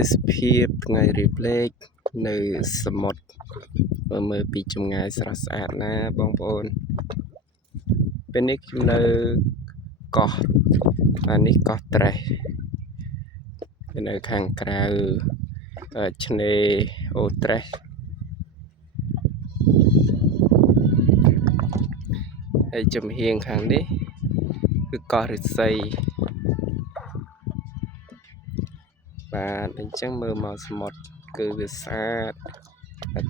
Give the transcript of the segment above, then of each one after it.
ទេសភាពថ្ងៃរៀបលេខនៅសមុទ្រមើលពីចម្ងាយស្រស់ស្អាតណាបងប្អូនពេលនេះខ្ញុំនៅកោះនេះកោះត្រេះនៅខាងក្រៅឆ្នេរអូត្រេះហើយចំហៀងខាងនេះគឺកោះឫស្សីបាទអញ្ចឹងមើលមកសមុទ្រគឺវាស្អាត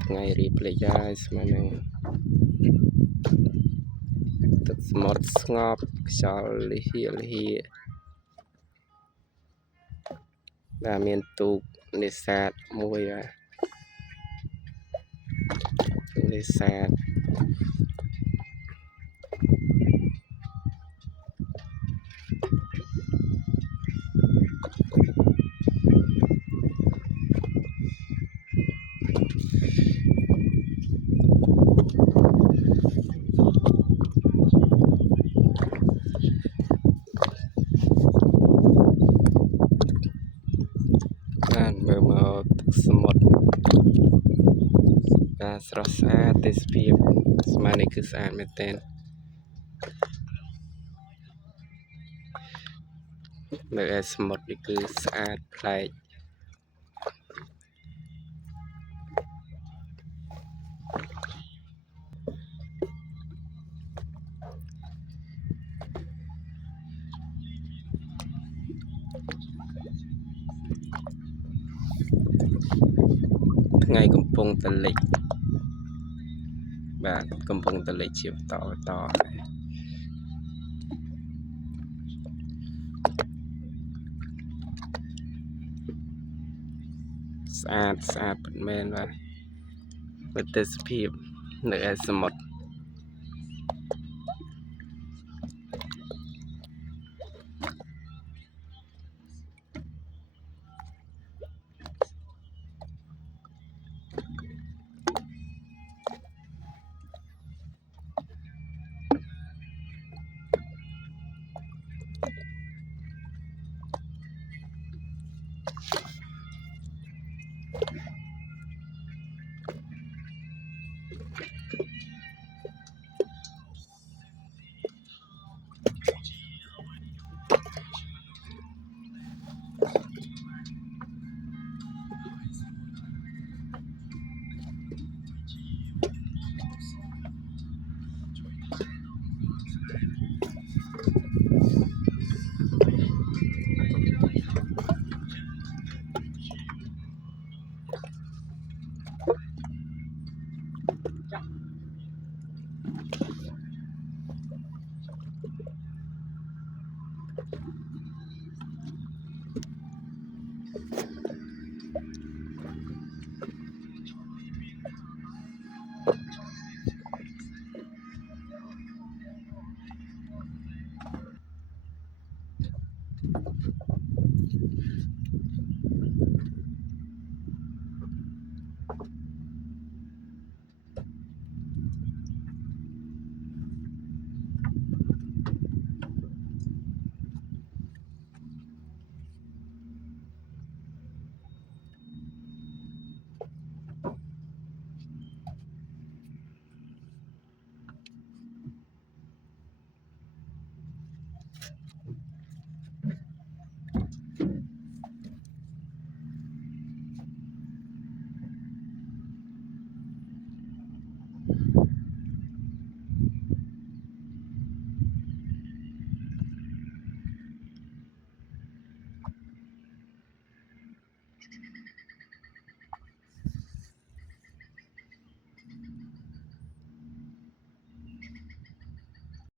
ថ្ងៃរៀបលេខហើយស្មើនឹងទឹកសមុទ្រស្ងប់ខ្យល់លិហៀលហៀដែលមានទូកនេសាទមួយនេសាទមើលមកទឹកសមុទ្រការស្រស់ស្អាតទេសភាពស្មាននេះគឺស្អាតមែនទែននៅឯសមុទ្រនេះគឺស្អាតប្លែកថ្ងៃកំពុងតែលិចបាទកំពុងតែលិចជាបន្តស្អាតពិតមែនបាទទេសភាពនៅឯសមុទ្រ